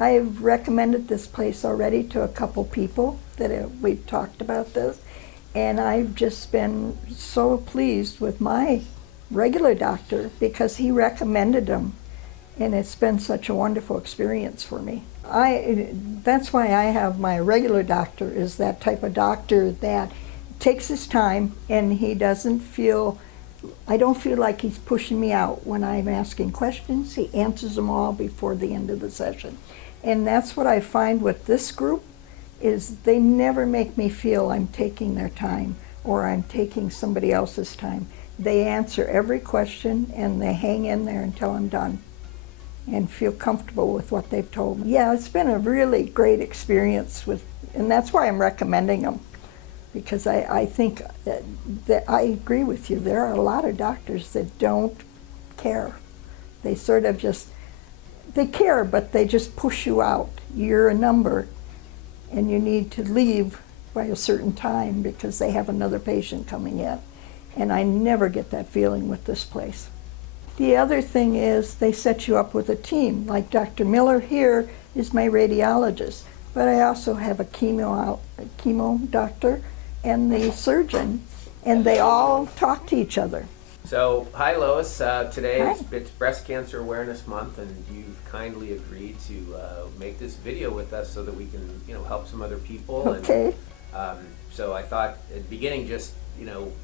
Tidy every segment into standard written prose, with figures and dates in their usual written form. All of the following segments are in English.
I've recommended this place already to a couple people that we've talked about this, and I've just been so pleased with my regular doctor because he recommended them, and it's been such a wonderful experience for me. That's why I have my regular doctor, is that type of doctor that takes his time, and he doesn't feel, I don't feel like he's pushing me out when I'm asking questions. He answers them all before the end of the session. And that's what I find with this group, is they never make me feel I'm taking their time or I'm taking somebody else's time. They answer every question and they hang in there until I'm done and feel comfortable with what they've told me. Yeah, it's been a really great experience and that's why I'm recommending them, because I think that I agree with you. There are a lot of doctors that don't care. They sort of just, they care, but they just push you out. You're a number, and you need to leave by a certain time because they have another patient coming in. And I never get that feeling with this place. The other thing is they set you up with a team. Like Dr. Miller here is my radiologist, but I also have a chemo doctor and the surgeon, and they all talk to each other. So, hi Lois, today Hi. it's Breast Cancer Awareness Month, and you've kindly agreed to make this video with us so that we can, help some other people. Okay. And, so I thought at the beginning, just,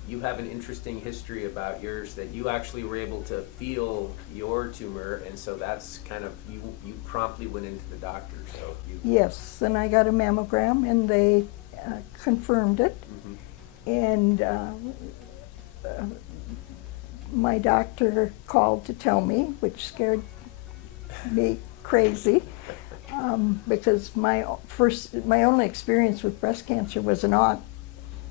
you have an interesting history about yours, that you actually were able to feel your tumor, and so that's kind of, you promptly went into the doctor, so Yes, and I got a mammogram, and they confirmed it. Mm-hmm. And my doctor called to tell me, which scared me crazy, because my only experience with breast cancer was an aunt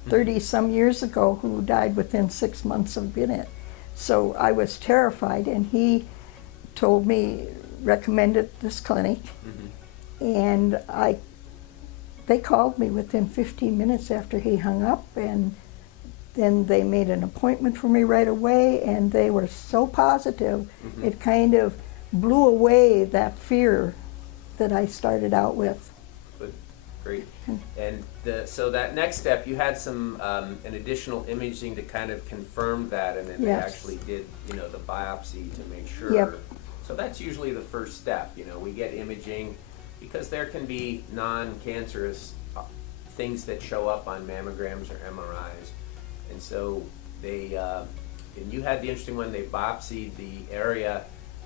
30-some years ago who died within 6 months of being it. So I was terrified, and he told me, recommended this clinic, and they called me within 15 minutes after he hung up, and then they made an appointment for me right away, and they were so positive, it kind of blew away that fear that I started out with. Good, great. And so that next step, you had some an additional imaging to kind of confirm that, and then they Yes. actually did, the biopsy to make sure. Yep. So that's usually the first step. We get imaging because there can be non-cancerous things that show up on mammograms or MRIs. And so they, and you had the interesting one, they biopsied the area,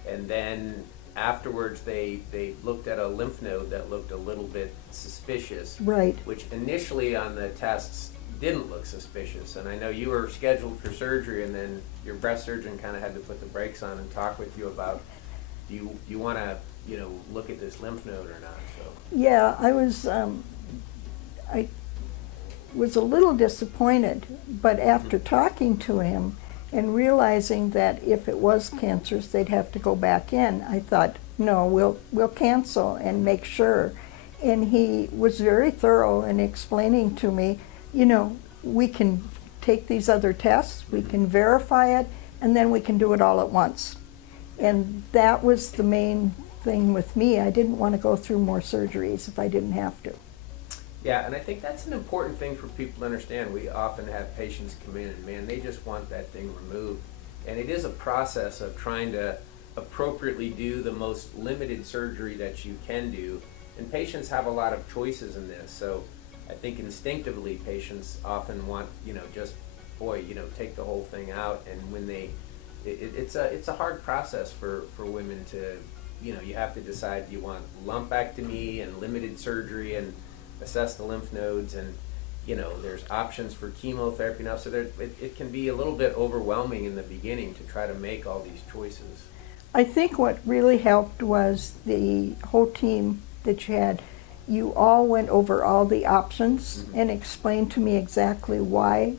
and then afterwards they looked at a lymph node that looked a little bit suspicious. Right. Which initially on the tests didn't look suspicious. And I know you were scheduled for surgery, and then your breast surgeon kind of had to put the brakes on and talk with you about, do you want to, look at this lymph node or not? So. Yeah, I was a little disappointed, but after talking to him and realizing that if it was cancerous, they'd have to go back in, I thought, no, we'll cancel and make sure. And he was very thorough in explaining to me, we can take these other tests, we can verify it, and then we can do it all at once. And that was the main thing with me. I didn't want to go through more surgeries if I didn't have to. Yeah, and I think that's an important thing for people to understand. We often have patients come in and, man, they just want that thing removed. And it is a process of trying to appropriately do the most limited surgery that you can do. And patients have a lot of choices in this. So I think instinctively patients often want, just, take the whole thing out. And when it's a hard process for women to, you have to decide, do you want lumpectomy and limited surgery and assess the lymph nodes, and there's options for chemotherapy now, so it can be a little bit overwhelming in the beginning to try to make all these choices. I think what really helped was the whole team that you had. You all went over all the options and explained to me exactly why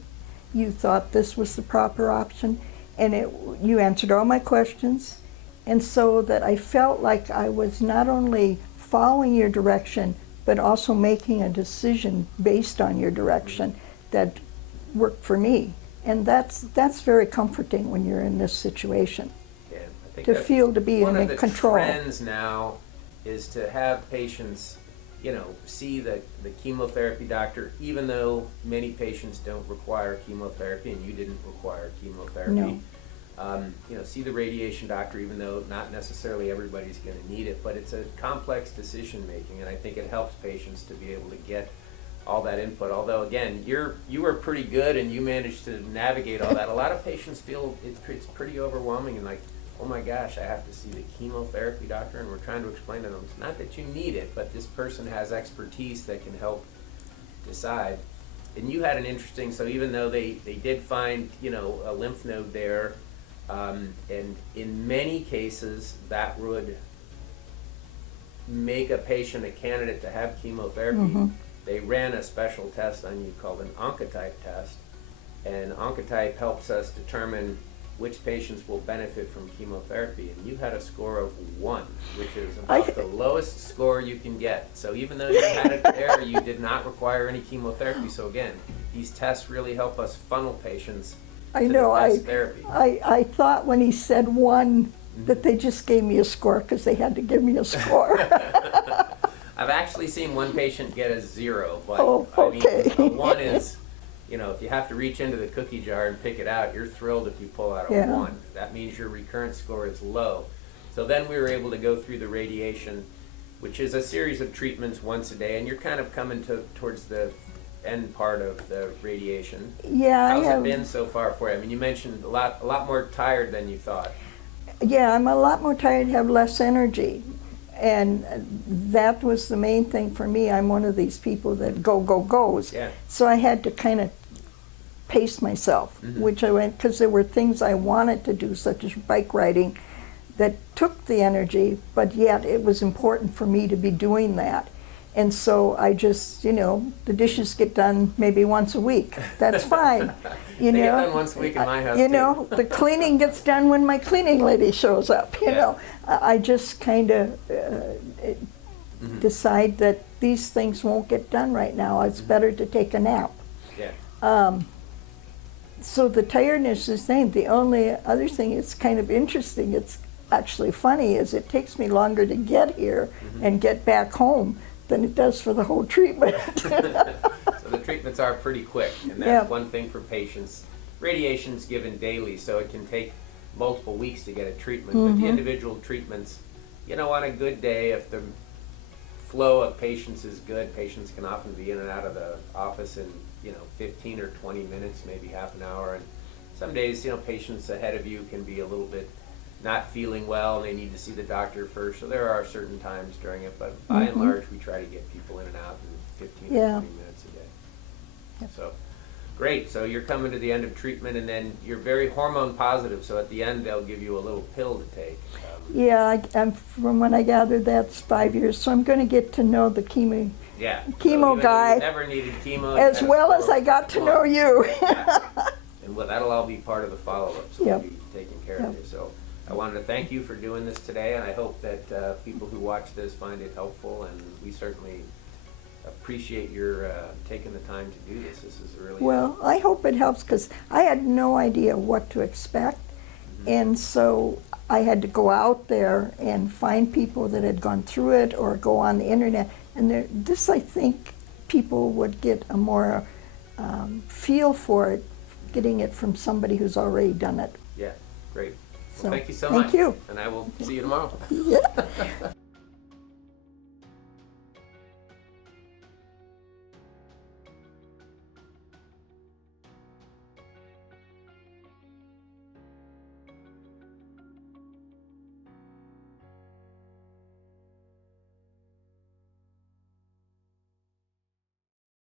you thought this was the proper option, and you answered all my questions, and so that I felt like I was not only following your direction but also making a decision based on your direction that worked for me. And that's very comforting when you're in this situation. Yeah, I think To feel to be one in of the control. trends now is to have patients, you know, see the chemotherapy doctor, even though many patients don't require chemotherapy, and you didn't require chemotherapy. No. You know, see the radiation doctor, even though not necessarily everybody's going to need it, but it's a complex decision making, and I think it helps patients to be able to get all that input. Although again, you were pretty good and you managed to navigate all that. A lot of patients feel it's pretty overwhelming and like, oh my gosh, I have to see the chemotherapy doctor, and we're trying to explain to them, it's not that you need it, but this person has expertise that can help decide. And you had an interesting, so even though they did find, you know, a lymph node there, and in many cases that would make a patient a candidate to have chemotherapy, they ran a special test on you called an oncotype test, and oncotype helps us determine which patients will benefit from chemotherapy, and you had a score of 1, which is about the lowest score you can get. So even though you had it there, you did not require any chemotherapy. So again, these tests really help us funnel patients I to know. the best therapy. I thought when he said 1 that they just gave me a score because they had to give me a score. I've actually seen one patient get a 0, but Oh, okay. I mean, a 1 is, you know, if you have to reach into the cookie jar and pick it out, you're thrilled if you pull out a Yeah. 1. That means your recurrence score is low. So then we were able to go through the radiation, which is a series of treatments once a day, and you're kind of coming towards the end part of the radiation. Yeah, How's I have. it been so far for you? I mean, you mentioned a lot more tired than you thought. Yeah, I'm a lot more tired, have less energy. And that was the main thing for me. I'm one of these people that goes. Yeah. So I had to kind of pace myself, which I went, because there were things I wanted to do, such as bike riding, that took the energy, but yet it was important for me to be doing that. And so I just, you know, the dishes get done maybe once a week. That's fine. You They know, get done once a week in my house, you too. know, the cleaning gets done when my cleaning lady shows up. You Yeah. know, I just kind of decide that these things won't get done right now. It's better to take a nap. Yeah. So the tiredness is the same. The only other thing that's kind of interesting, it's actually funny, is it takes me longer to get here and get back home than it does for the whole treatment. So the treatments are pretty quick, and that's Yeah. one thing for patients. Radiation's given daily, so it can take multiple weeks to get a treatment, but the individual treatments, you know, on a good day, if the flow of patients is good, patients can often be in and out of the office in, you know, 15 or 20 minutes, maybe half an hour, and some days, you know, patients ahead of you can be a little bit not feeling well, and they need to see the doctor first, so there are certain times during it, but by and large, we try to get people in and out in 15 or 20 minutes a day. Yep. So, great, so you're coming to the end of treatment, and then you're very hormone positive, so at the end, they'll give you a little pill to take. Yeah, I'm, from when I gathered, that's 5 years, so I'm going to get to know the chemo Yeah. Chemo so even though guy, you never needed chemo. as well as I got to know you. Yeah. And well, that'll all be part of the follow-up, so Yep. we'll be taking care of Yep. you. So I wanted to thank you for doing this today, and I hope that people who watch this find it helpful, and we certainly appreciate your taking the time to do this. This is really Well, I hope it helps, because I had no idea what to expect, and so I had to go out there and find people that had gone through it or go on the internet, and this, I think, people would get a more feel for it, getting it from somebody who's already done it. Yeah, great. So, Well, thank you so thank much. you. And I will see you tomorrow. Yeah.